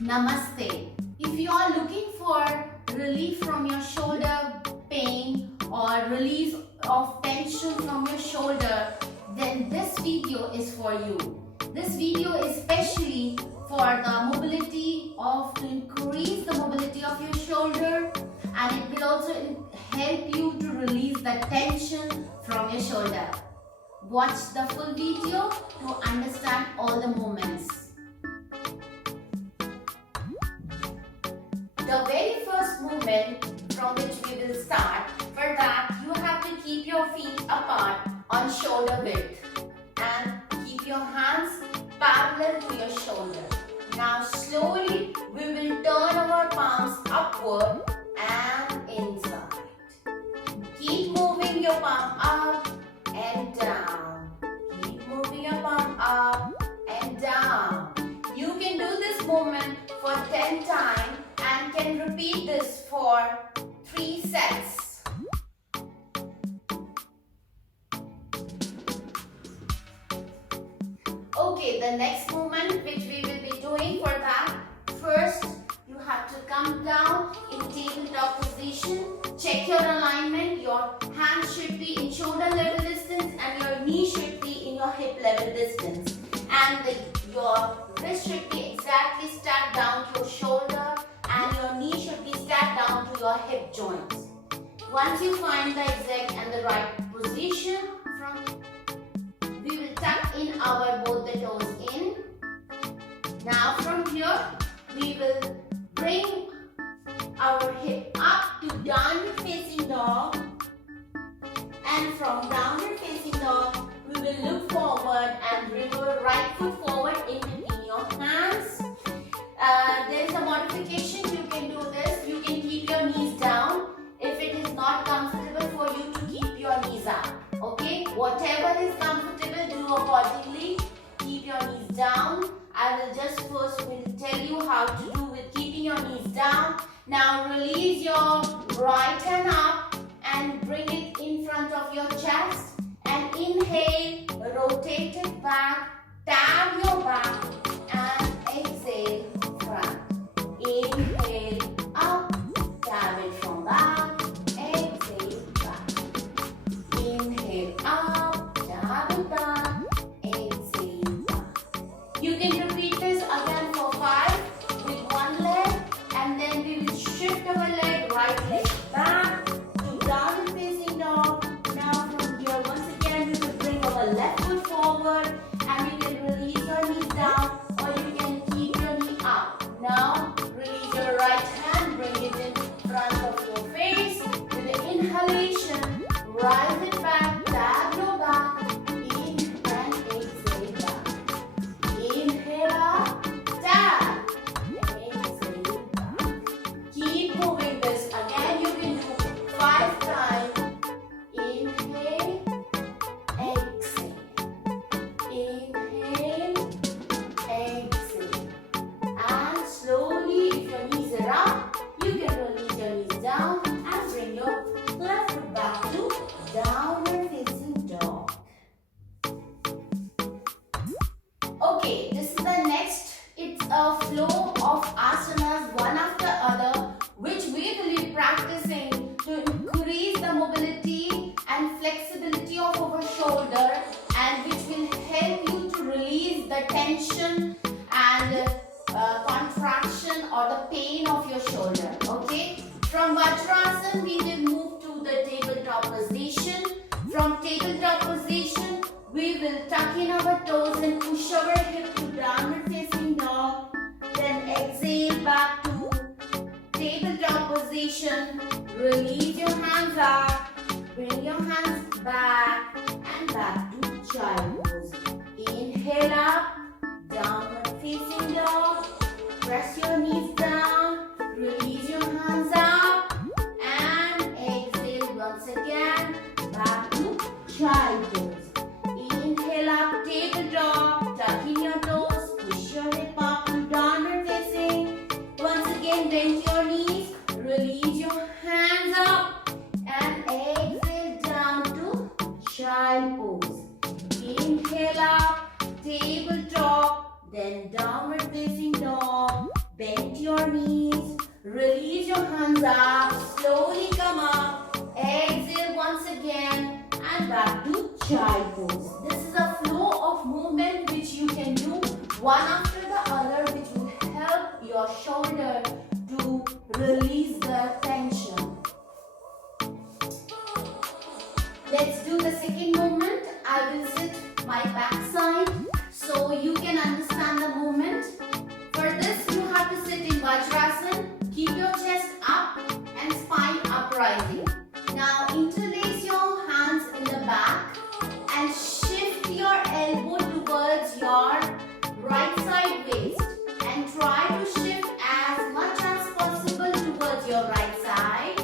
Namaste. If you are looking for relief from your shoulder pain or release of tension from your shoulder, then this video is for you. This video is especially for the mobility to increase the mobility of your shoulder, and it will also help you to release the tension from your shoulder. Watch the full video to understand all the movements. The very first movement from which we will start, for that you have to keep your feet apart on shoulder width and keep your hands parallel to your shoulder. Now slowly we will turn our palms upward and inside. Keep moving your palm up and down. Keep moving your palm up and down. You can do this movement for 10 times and can repeat this for 3 sets. Okay, the next movement which we will be doing for that, first you have to come down in tabletop position. Check your alignment. Your hands should be in shoulder level distance and your knee should be in your hip level distance. And your wrist should be exactly stacked down to your shoulder and your knee should be stacked down to your hip joints. Once you find the exact and the right position, we will tuck in both the toes in. Now from here, we will bring our hip up to downward facing dog, and from downward facing dog, we will look forward and bring our right foot forward in between your hands. There is a modification. You can do this. You can keep your knees down if it is not comfortable for you to keep your knees up. Okay, whatever is comfortable, do accordingly. Keep your knees down. I will just first tell you how to do with keeping your knees down. Now release your right hand up and bring it in front of your chest. And inhale, rotate it back, tap your back, and exhale front. Inhale up, tap it from back, exhale back. Inhale up, tap it back, exhale back. You can repeat this again for 5 with one leg, and then we will shift our leg, right leg back to downward facing dog. Now from here, once again, we will bring our left foot forward, and you can release your knees down or you can keep your knee up. Now release your right hand, bring it in front of your face. With the inhalation, rise it back, tap your back, in and exhale back. Inhale up, tap, exhale back. Keep moving this. Again, you can do 5 times. Inhale, exhale. Inhale, exhale. And slowly, if your knees are up, you can release your knees down and bring your left foot back to downward facing dog. Okay, this is the next. It's a flow of asanas one after other, which we will be practicing to increase the mobility and flexibility of our shoulder, and which will help you to release the tension and contraction or the pain of your shoulder. Okay, from Vajrasana we will move to the tabletop position. From tabletop position we will tuck in our toes and push our hip to downward facing dog. Then exhale back to tabletop position. Release your hands up, bring your hands back and back to child pose. Inhale up, downward facing dog. Press your knees down, release your hands up and exhale once again back to child pose. Inhale up, tabletop, tuck in your toes, push your hip up to downward facing. Once again bend your knees, release your hands up and exhale down to child pose. Inhale up, tabletop, then downward facing dog, bend your knees, release your hands up, slowly come up, exhale once again and back to child pose. This is a flow of movement which you can do one after the other, which will help your shoulder to release the tension. Let's do the second movement. I will sit my back side so you can understand the movement. For this, you have to sit in Vajrasana. Keep your chest up and spine uprising. Now interlace your hands in the back and shift your elbow towards your right side waist and try to shift as much as possible towards your right side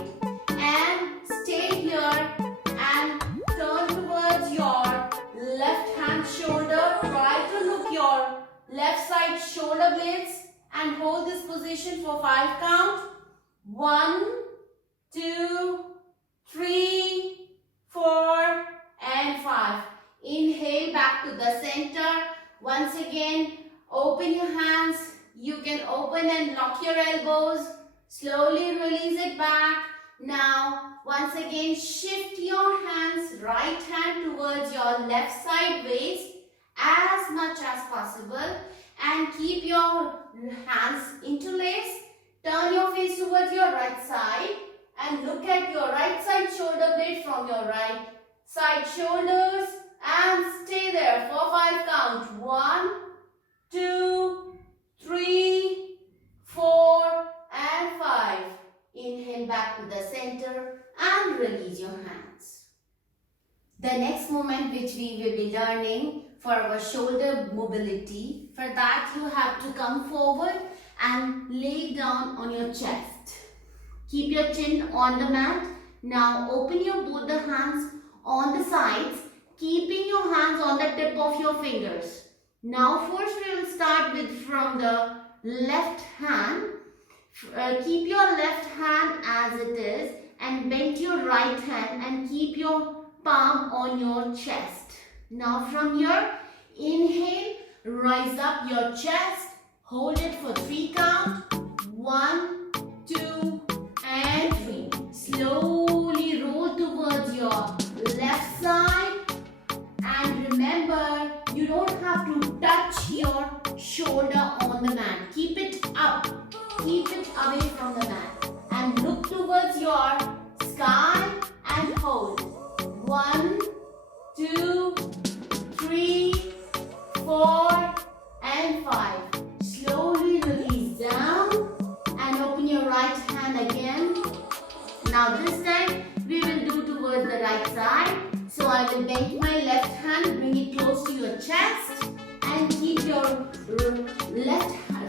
and stay here and turn towards your left hand shoulder. Try to look your left side shoulder blades and hold this position for 5 count. 1, 2, 3, 4 and 5. Inhale back to the center. Once again, open your hands. You can open and lock your elbows. Slowly release it back. Now, once again, shift your hands, right hand towards your left side waist as much as possible and keep your hands interlaced. Turn your face towards your right side and look at your right side shoulder blade from your right side shoulders and stay there for 5 count. 1, 2, 3, 4 and 5. Inhale back to the center and release your hands. The next movement which we will be learning for our shoulder mobility, for that you have to come forward and lay down on your chest. Keep your chin on the mat. Now open your both the hands on the sides, keeping your hands on the tip of your fingers. Now first we will start with from the left hand. Keep your left hand as it is and bend your right hand and keep your palm on your chest. Now from here, inhale, rise up your chest, hold it for 3 count. 1, 2 and 3. Slowly roll towards your left side and remember, you don't have to touch your shoulder on the mat. Keep it up. Keep it away from the mat and look towards your sky and hold. 1, 2, 3, 4 and 5. Slowly release down and open your right hand again. Now this time we will do towards the right side. So I will bend my left hand, bring it close to your chest and keep your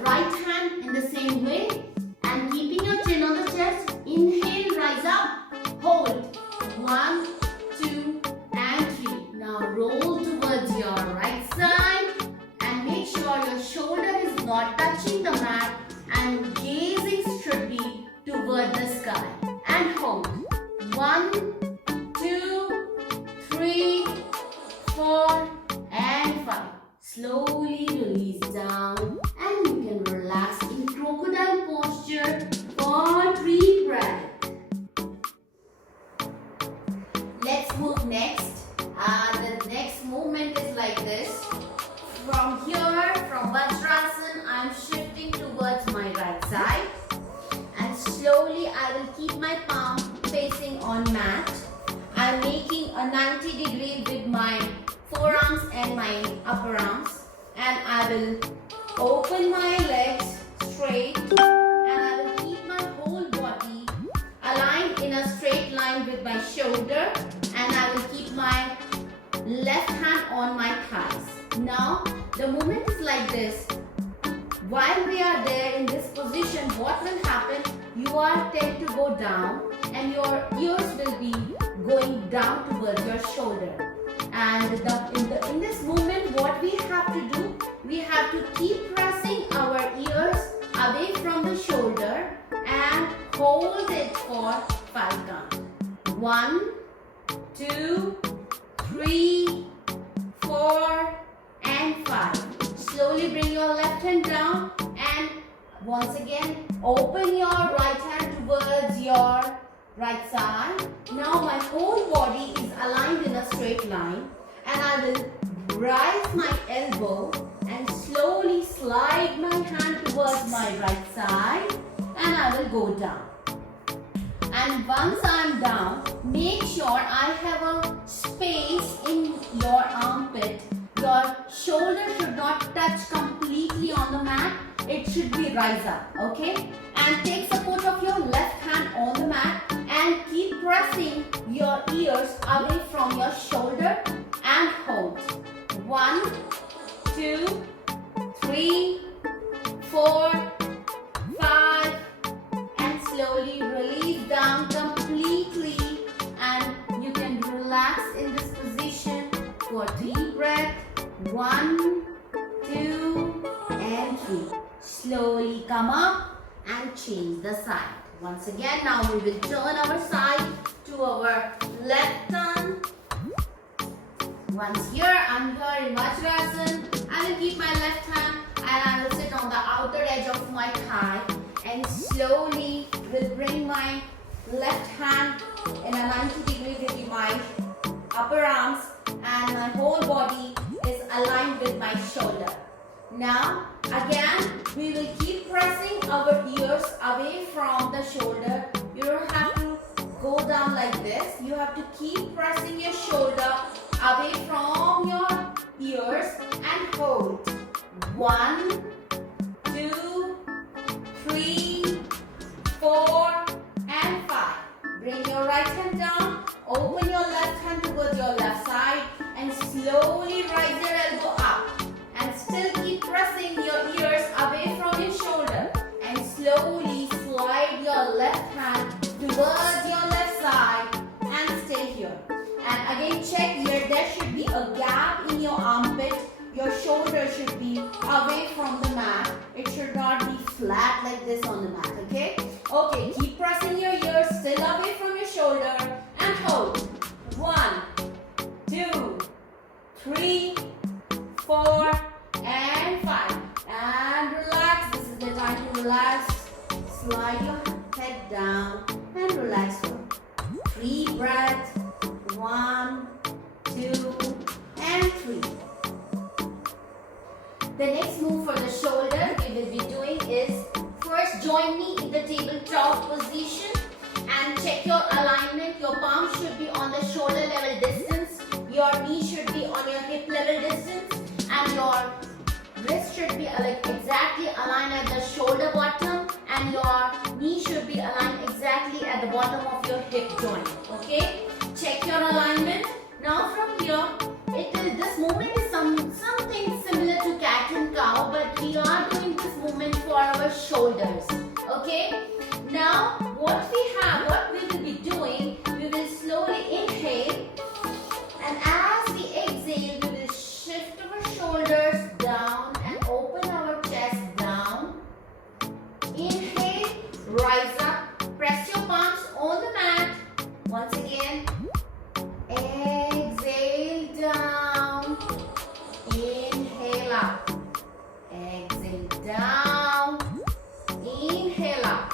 right hand in the same way and keeping your chin on the chest. Inhale, rise up, hold. 1, 2 and 3. Now roll towards your right side and make sure your shoulder is not touching the mat and gazing should be toward the sky and hold. 1, 2, 3, 4 and 5. Slowly release down and you can relax in crocodile posture for 3 breaths. Let's move next. The next movement is like this. From here, from Vajrasana, I'm shifting towards my right side and slowly I will keep my palm facing on mat. I'm making a 90 degree with my forearms and my upper arms and I will open my legs straight and I will keep my whole body aligned in a straight line with my shoulder and I will keep my left hand on my thighs. Now the movement is like this. While we are there in this position, what will happen? You are tend to go down and your ears will be going down towards your shoulder. And in this movement, what we have to do, we have to keep pressing our ears away from the shoulder and hold it for 5 counts. 1, 2, 3, 4 and 5. Slowly bring your left hand down and Once again, open your right hand towards your right side. Now my whole body is aligned in a straight line, and I will rise my elbow and slowly slide my hand towards my right side, and I will go down. And once I am down, make sure I have a space in your armpit. Your shoulder should not touch completely on the mat. It should be rise up, okay? And take support of your left hand on the mat and keep pressing your ears away from your shoulder and hold. 1, 2, 3, 4, 5, and slowly release down completely, and you can relax in this position for deep breath. 1, 2, and 3. Slowly come up and change the side. Once again, now we will turn our side to our left turn. Once here, I'm here in Vajrasana. I will keep my left hand and I will sit on the outer edge of my thigh, and slowly will bring my left hand in a 90-degree with my upper arms, and my whole body is aligned with my shoulder. Now again, we will keep pressing our ears away from the shoulder. You don't have to go down like this. You have to keep pressing your shoulder away from your ears and hold. 1, 2, 3, 4, and 5. Bring your right hand down. Open your left hand towards your left side and slowly rise your elbow up. And still keep pressing your ears away from your shoulder. And slowly slide your left hand towards your left side and stay here. And again check here, there should be a gap in your armpit. Your shoulder should be away from the mat. It should not be flat like this on the mat, okay? Okay, keep pressing your ears still away from your shoulder and hold. 1, 2, 3, 4, and 5. And relax. This is the time to relax. Slide your head down and relax for 3 breaths. 1, 2, and 3. The next move for the shoulder we will be doing is, first join me in the tabletop position and check your alignment. Your palm should be on the shoulder level distance. Your knee should be on your hip level distance, and your wrist should be exactly aligned at the shoulder bottom, and your knee should be aligned exactly at the bottom of your hip joint. Okay? Check your alignment. Now from here, this movement is something similar to cat and cow, but we are doing this movement for our shoulders. Okay? Now what we will be doing, we will slowly inhale, and as we exhale, we will shift our shoulders down and open our chest down. Inhale, rise up, press your palms on the mat. Once again, exhale down, inhale up, exhale down, inhale up.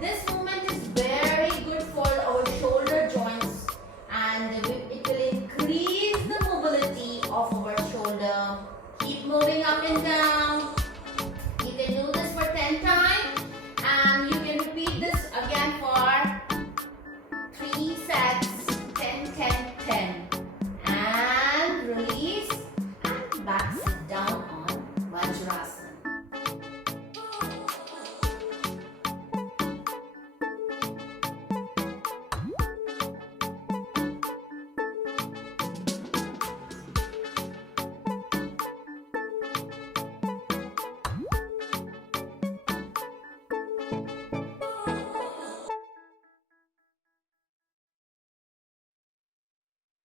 This movement is very good for our shoulder joints, and it will increase the mobility of our shoulder. Keep moving up and down.